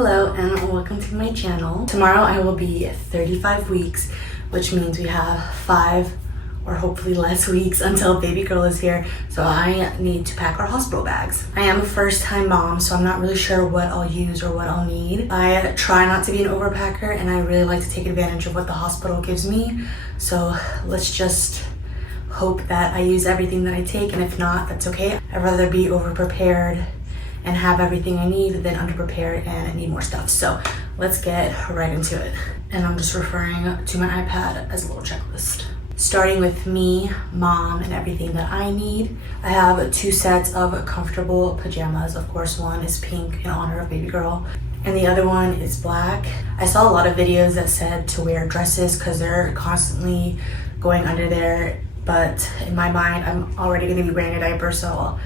Hello and welcome to my channel. Tomorrow I will be 35 weeks, which means we have 5 or hopefully less weeks until baby girl is here. So I need to pack our hospital bags. I am a first-time mom, so I'm not really sure what I'll use or what I'll need. I try not to be an overpacker and I really like to take advantage of what the hospital gives me. So let's just hope that I use everything that I take, and if not, that's okay. I'd rather be over-prepared and have everything I need than underprepared and I need more stuff. So let's get right into it. And I'm just referring to my iPad as a little checklist. Starting with me, mom, and everything that I need. I have 2 sets of comfortable pajamas. Of course, one is pink in honor of baby girl, and the other one is black. I saw a lot of videos that said to wear dresses because they're constantly going under there, but in my mind, I'm already gonna be wearing a diaper, so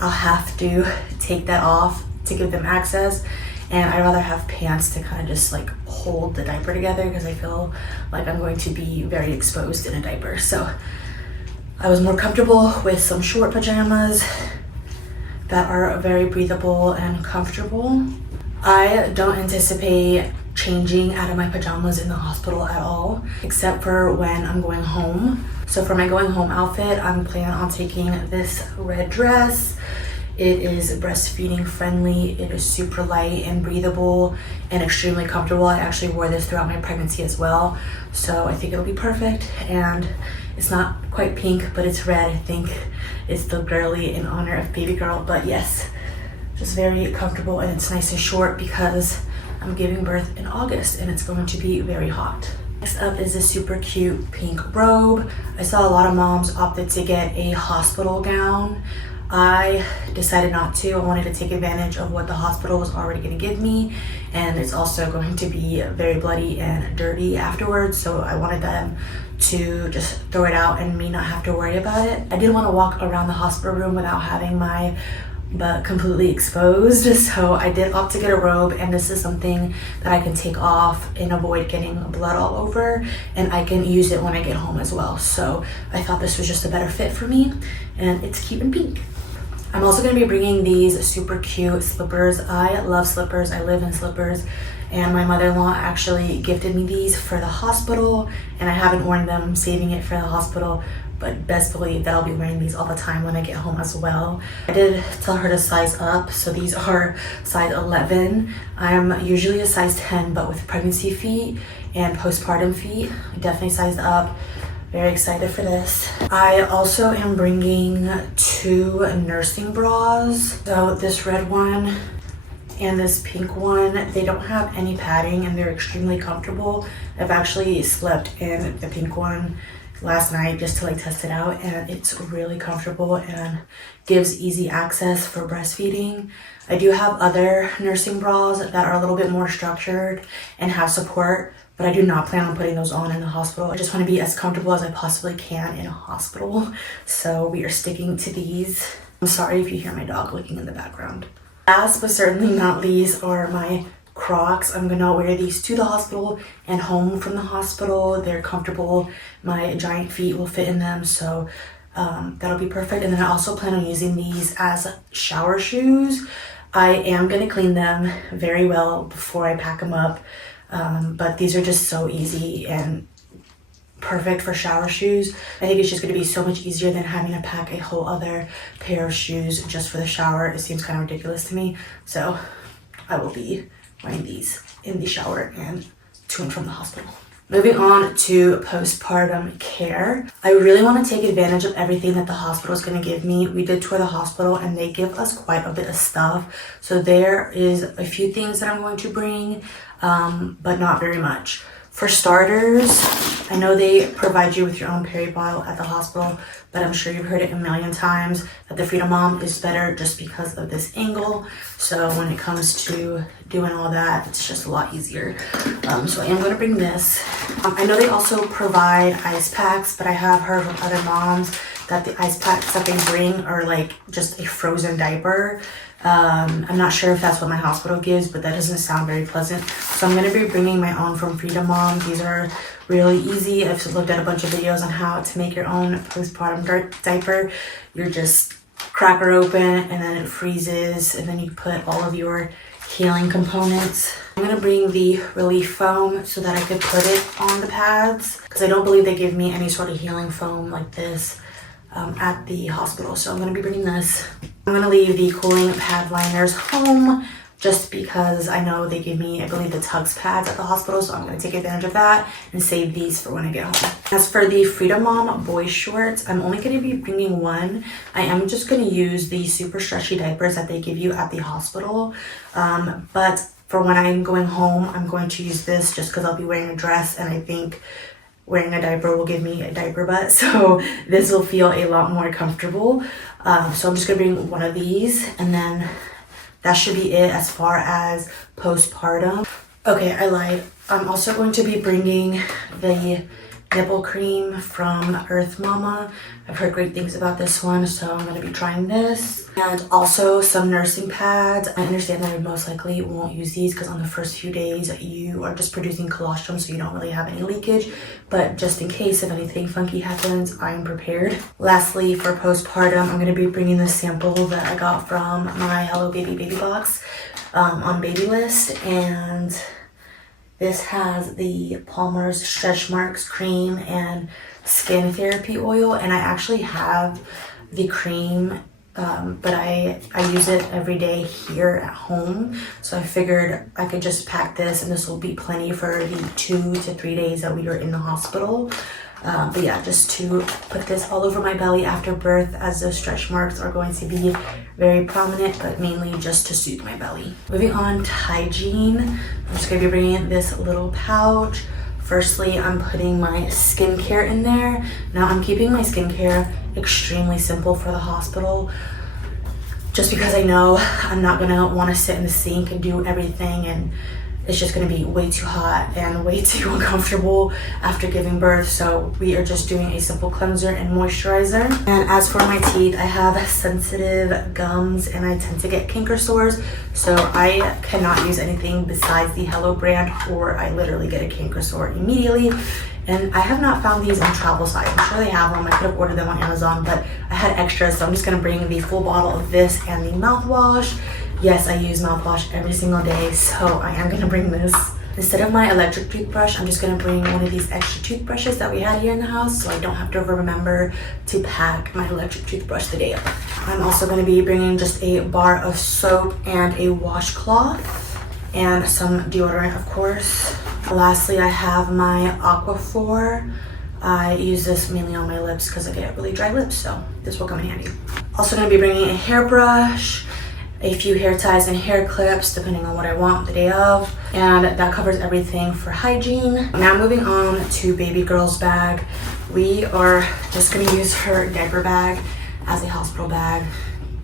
I'll have to take that off to give them access. And I'd rather have pants to kind of just like hold the diaper together because I feel like I'm going to be very exposed in a diaper. So I was more comfortable with some short pajamas that are very breathable and comfortable. I don't anticipate changing out of my pajamas in the hospital at all, except for when I'm going home. So for my going home outfit, I'm planning on taking this red dress. It is breastfeeding friendly. It is super light and breathable and extremely comfortable. I actually wore this throughout my pregnancy as well, so I think it'll be perfect. And it's not quite pink, but it's red. I think it's still girly in honor of baby girl, but yes, just very comfortable, and it's nice and short because I'm giving birth in August and it's going to be very hot. Next up is this super cute pink robe. I saw a lot of moms opted to get a hospital gown. I decided not to. I wanted to take advantage of what the hospital was already going to give me, and it's also going to be very bloody and dirty afterwards, so I wanted them to just throw it out and me not have to worry about it. I didn't want to walk around the hospital room without having my butt completely exposed, so I did opt to get a robe, and this is something that I can take off and avoid getting blood all over, and I can use it when I get home as well. So I thought this was just a better fit for me, and it's cute and pink. I'm also going to be bringing these super cute slippers. I love slippers. I live in slippers, and my mother-in-law actually gifted me these for the hospital, and I haven't worn them. I'm saving it for the hospital, but best believe that I'll be wearing these all the time when I get home as well. I did tell her to size up, so these are size 11. I'm usually a size 10, but with pregnancy feet and postpartum feet, I definitely sized up. Very excited for this. I also am bringing 2 nursing bras. So this red one and this pink one, they don't have any padding and they're extremely comfortable. I've actually slept in the pink one last night just to like test it out, and it's really comfortable and gives easy access for breastfeeding. I do have other nursing bras that are a little bit more structured and have support, but I do not plan on putting those on in the hospital. I just want to be as comfortable as I possibly can in a hospital, so we are sticking to these. I'm sorry if you hear my dog licking in the background. Last but certainly not least are my Crocs. I'm gonna wear these to the hospital and home from the hospital. They're comfortable. My giant feet will fit in them, so that'll be perfect. And then I also plan on using these as shower shoes. I am gonna clean them very well before I pack them up, but these are just so easy and perfect for shower shoes. I think it's just going to be so much easier than having to pack a whole other pair of shoes just for the shower. It seems kind of ridiculous to me, so I will be wearing these in the shower and to and from the hospital. Moving on to postpartum care. I really want to take advantage of everything that the hospital is going to give me. We did tour the hospital and they give us quite a bit of stuff. So there is a few things that I'm going to bring, but not very much. For starters, I know they provide you with your own peri bottle at the hospital, but I'm sure you've heard it a million times that the Freedom Mom is better just because of this angle. So when it comes to doing all that, it's just a lot easier. So I am going to bring this. I know they also provide ice packs, but I have heard from other moms that the ice packs that they bring are like just a frozen diaper. I'm not sure if that's what my hospital gives, but that doesn't sound very pleasant. So I'm going to be bringing my own from Freedom Mom. These are really easy. I've looked at a bunch of videos on how to make your own postpartum diaper. You're just crack her open and then it freezes, and then you put all of your healing components. I'm gonna bring the relief foam so that I could put it on the pads, because I don't believe they give me any sort of healing foam like this at the hospital. So I'm gonna be bringing this. I'm gonna leave the cooling pad liners home just because I know they give me, I believe, the Tugs pads at the hospital, so I'm gonna take advantage of that and save these for when I get home. As for the Freedom Mom boy shorts, I'm only gonna be bringing one. I am just gonna use the super stretchy diapers that they give you at the hospital, but for when I'm going home, I'm going to use this just because I'll be wearing a dress, and I think wearing a diaper will give me a diaper butt, so this will feel a lot more comfortable. So I'm just gonna bring one of these, and then that should be it as far as postpartum. Okay, I lied. I'm also going to be bringing the nipple cream from Earth Mama. I've heard great things about this one, so I'm going to be trying this. And also some nursing pads. I understand that I most likely won't use these because on the first few days you are just producing colostrum, so you don't really have any leakage. But just in case if anything funky happens, I'm prepared. Lastly, for postpartum, I'm going to be bringing this sample that I got from my Hello Baby baby box on Babylist, and this has the Palmer's Stretch Marks cream and skin therapy oil, and I actually have the cream, but I use it every day here at home, so I figured I could just pack this and this will be plenty for the 2 to 3 days that we are in the hospital. But yeah, just to put this all over my belly after birth, as those stretch marks are going to be very prominent, but mainly just to soothe my belly. Moving on to hygiene, I'm just gonna be bringing this little pouch. Firstly, I'm putting my skincare in there. Now I'm keeping my skincare extremely simple for the hospital, just because I know I'm not gonna wanna sit in the sink and do everything, and it's just gonna be way too hot and way too uncomfortable after giving birth. So we are just doing a simple cleanser and moisturizer. And as for my teeth, I have sensitive gums and I tend to get canker sores. So I cannot use anything besides the Hello brand, or I literally get a canker sore immediately. And I have not found these on travel site. I'm sure they have them. I could have ordered them on Amazon, but I had extras. So I'm just gonna bring the full bottle of this and the mouthwash. Yes, I use mouthwash every single day, so I am gonna bring this. Instead of my electric toothbrush, I'm just gonna bring one of these extra toothbrushes that we had here in the house, so I don't have to remember to pack my electric toothbrush the day of. I'm also gonna be bringing just a bar of soap and a washcloth and some deodorant, of course. Lastly, I have my Aquaphor. I use this mainly on my lips because I get really dry lips, so this will come in handy. Also gonna be bringing a hairbrush, a few hair ties and hair clips depending on what I want the day of, and that covers everything for hygiene. Now moving on to baby girl's bag. We are just gonna use her diaper bag as a hospital bag,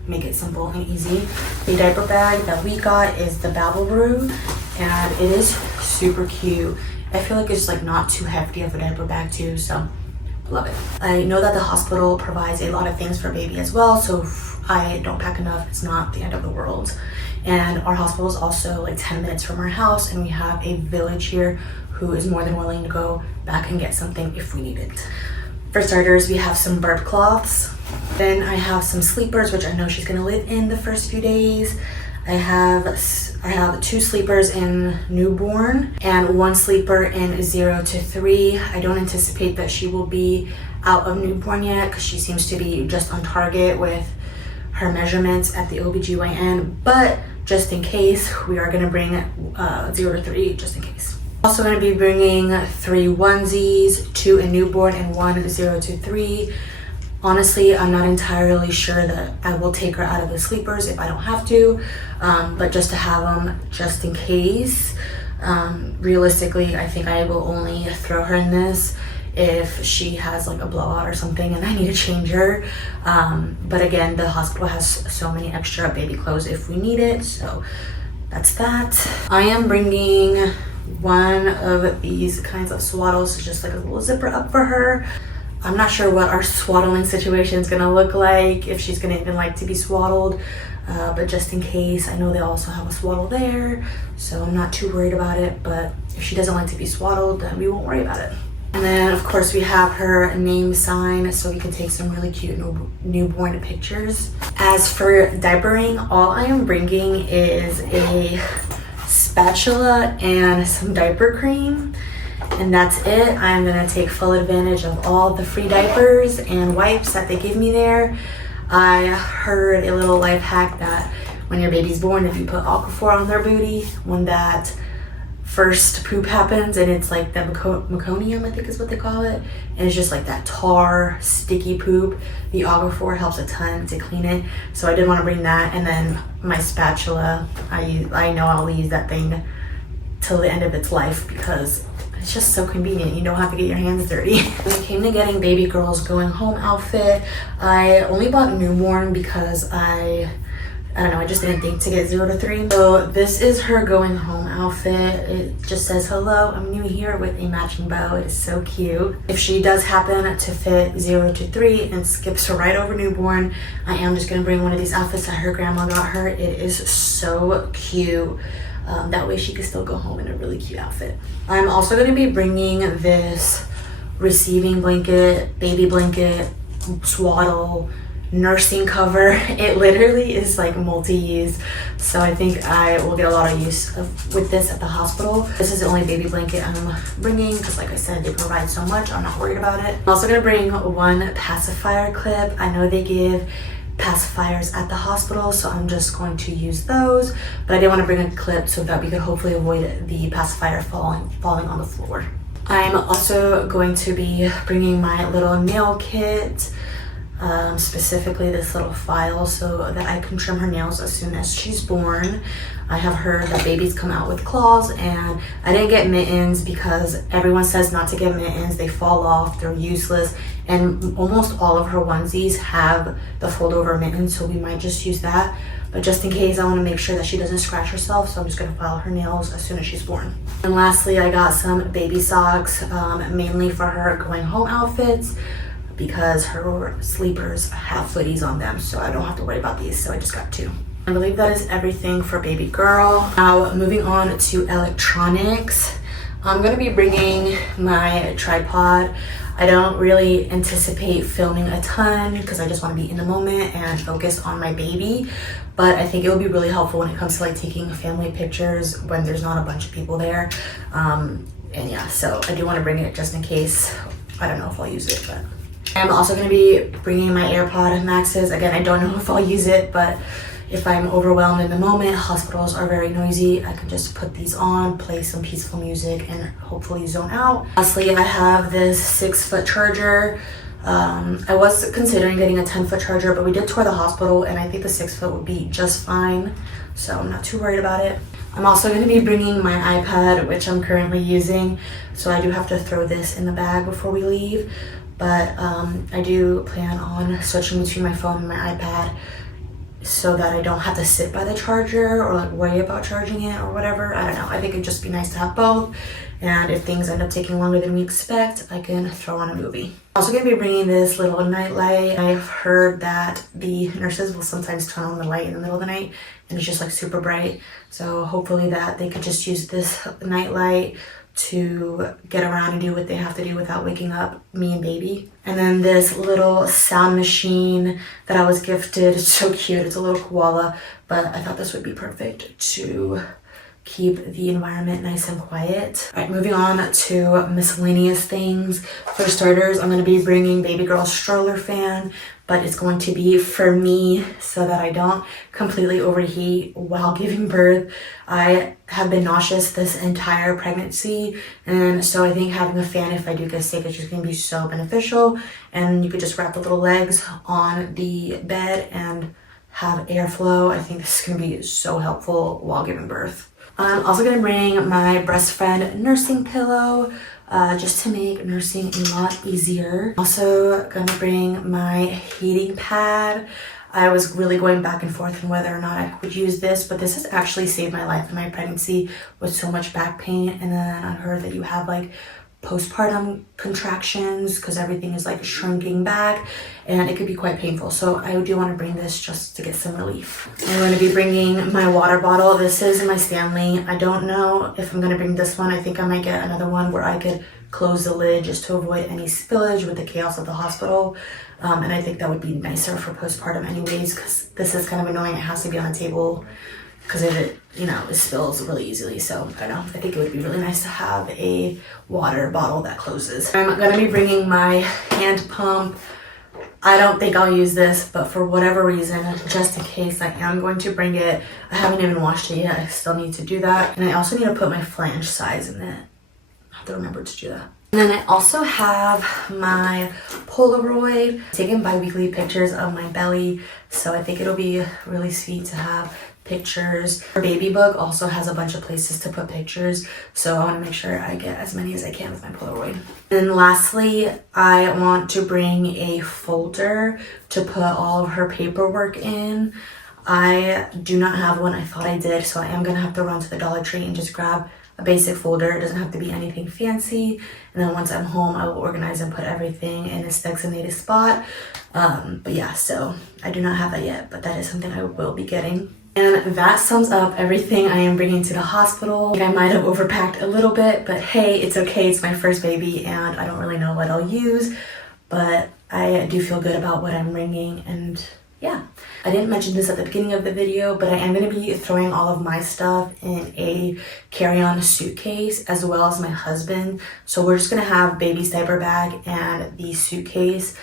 make it simple and easy. The diaper bag that we got is the Babble Brew, and it is super cute. I feel like it's like not too hefty of a diaper bag too, so love it. I know that the hospital provides a lot of things for baby as well, so if I don't pack enough, it's not the end of the world. And our hospital is also like 10 minutes from our house, and we have a village here who is more than willing to go back and get something if we need it. For starters, we have some burp cloths. Then I have some sleepers, which I know she's gonna live in the first few days. I have 2 sleepers in newborn and 1 sleeper in 0 to 3. I don't anticipate that she will be out of newborn yet because she seems to be just on target with her measurements at the OBGYN, but just in case, we are gonna bring 0 to 3 just in case. Also gonna be bringing 3 onesies, 2 in newborn and 1 in 0 to 3. Honestly, I'm not entirely sure that I will take her out of the sleepers if I don't have to, but just to have them just in case. Realistically, I think I will only throw her in this if she has like a blowout or something and I need to change her. But again, the hospital has so many extra baby clothes if we need it, so that's that. I am bringing one of these kinds of swaddles, just like a little zipper up for her. I'm not sure what our swaddling situation is gonna look like, if she's gonna even like to be swaddled, but just in case, I know they also have a swaddle there, so I'm not too worried about it, but if she doesn't like to be swaddled, then we won't worry about it. And then of course we have her name sign, so we can take some really cute newborn pictures. As for diapering, all I am bringing is a spatula and some diaper cream. And that's it. I'm gonna take full advantage of all the free diapers and wipes that they give me there. I heard a little life hack that when your baby's born, if you put Aquaphor on their booty, when that first poop happens, and it's like the meconium, I think is what they call it, and it's just like that tar, sticky poop, the Aquaphor helps a ton to clean it. So I did want to bring that, and then my spatula. I know I'll use that thing till the end of its life because it's just so convenient. You don't have to get your hands dirty. When it came to getting baby girl's going home outfit, I only bought newborn because I don't know, I just didn't think to get 0 to 3. So this is her going home outfit. It just says, hello, I'm new here, with a matching bow. It is so cute. If she does happen to fit 0 to 3 and skips right over newborn, I am just gonna bring one of these outfits that her grandma got her. It is so cute. That way she can still go home in a really cute outfit. I'm also gonna be bringing this receiving blanket, baby blanket, swaddle, nursing cover. It literally is like multi-use, so I think I will get a lot of use with this at the hospital. This is the only baby blanket I'm bringing because, like I said, they provide so much. I'm not worried about it. I'm also gonna bring one pacifier clip. I know they give pacifiers at the hospital, so I'm just going to use those, but I did want to bring a clip so that we could hopefully avoid the pacifier falling on the floor. I'm also going to be bringing my little nail kit, specifically this little file so that I can trim her nails as soon as she's born. I have heard that babies come out with claws, and I didn't get mittens because everyone says not to get mittens. They fall off, they're useless, and almost all of her onesies have the fold over mittens, so we might just use that. But just in case, I want to make sure that she doesn't scratch herself, so I'm just going to file her nails as soon as she's born. And lastly, I got some baby socks, mainly for her going home outfits, because her sleepers have footies on them, so I don't have to worry about these, so I just got 2. I believe that is everything for baby girl. Now moving on to electronics. I'm gonna be bringing my tripod. I don't really anticipate filming a ton because I just want to be in the moment and focus on my baby, but I think it will be really helpful when it comes to like taking family pictures when there's not a bunch of people there. And yeah, so I do want to bring it just in case. I don't know if I'll use it, but I'm also going to be bringing my AirPod Maxes. Again, I don't know if I'll use it, but if I'm overwhelmed in the moment, hospitals are very noisy, I can just put these on, play some peaceful music, and hopefully zone out. Lastly, I have this 6-foot charger. I was considering getting a 10-foot charger, but we did tour the hospital, and I think the 6-foot would be just fine, so I'm not too worried about it. I'm also going to be bringing my iPad, which I'm currently using, so I do have to throw this in the bag before we leave. But I do plan on switching between my phone and my iPad so that I don't have to sit by the charger or like worry about charging it or whatever. I don't know. I think it'd just be nice to have both. And if things end up taking longer than we expect, I can throw on a movie. I'm also going to be bringing this little night light. I've heard that the nurses will sometimes turn on the light in the middle of the night and it's just like super bright. So hopefully that they could just use this night light to get around and do what they have to do without waking up me and baby. And then this little sound machine that I was gifted. It's so cute. It's a little koala, but I thought this would be perfect to keep the environment nice and quiet. All right, moving on to miscellaneous things. For starters, I'm going to be bringing baby girl's stroller fan, but it's going to be for me so that I don't completely overheat while giving birth. I have been nauseous this entire pregnancy, and so I think having a fan if I do get sick is just going to be so beneficial. And you could just wrap the little legs on the bed and have airflow. I think this is going to be so helpful while giving birth. I'm also going to bring my breast friend nursing pillow, just to make nursing a lot easier. Also going to bring my heating pad. I was really going back and forth on whether or not I could use this, but this has actually saved my life in my pregnancy with so much back pain. And then I heard that you have like postpartum contractions because everything is like shrinking back and it could be quite painful. So I do want to bring this just to get some relief. I'm going to be bringing my water bottle. This is my Stanley. I don't know if I'm going to bring this one. I think I might get another one where I could close the lid just to avoid any spillage with the chaos of the hospital. And I think that would be nicer for postpartum anyways, because this is kind of annoying. It has to be on the table because if it you know, it spills really easily. So I don't know, I think it would be really nice to have a water bottle that closes. I'm gonna be bringing my hand pump. I don't think I'll use this, but for whatever reason, just in case, I am going to bring it. I haven't even washed it yet. I still need to do that. And I also need to put my flange size in it. I have to remember to do that. And then I also have my Polaroid, taking bi-weekly pictures of my belly. So I think it'll be really sweet to have pictures. Our baby book also has a bunch of places to put pictures, so I want to make sure I get as many as I can with my Polaroid. And lastly, I want to bring a folder to put all of her paperwork in. I do not have one. I thought I did, so I am gonna have to run to the Dollar Tree and just grab a basic folder. It doesn't have to be anything fancy, and then once I'm home I will organize and put everything in its designated spot. But yeah, so I do not have that yet, but that is something I will be getting. And that sums up everything I am bringing to the hospital. I might have overpacked a little bit, but hey, it's okay. It's my first baby and I don't really know what I'll use, but I do feel good about what I'm bringing. And yeah, I didn't mention this at the beginning of the video, but I am going to be throwing all of my stuff in a carry-on suitcase as well as my husband. So we're just going to have baby's diaper bag and the suitcase,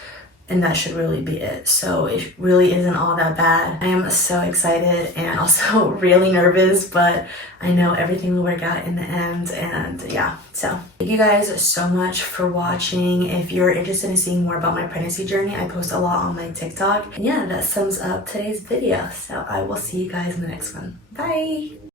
and that should really be it. So it really isn't all that bad. I am so excited and also really nervous, but I know everything will work out in the end. And yeah, so thank you guys so much for watching. If you're interested in seeing more about my pregnancy journey, I post a lot on my TikTok. And yeah, that sums up today's video. So I will see you guys in the next one. Bye.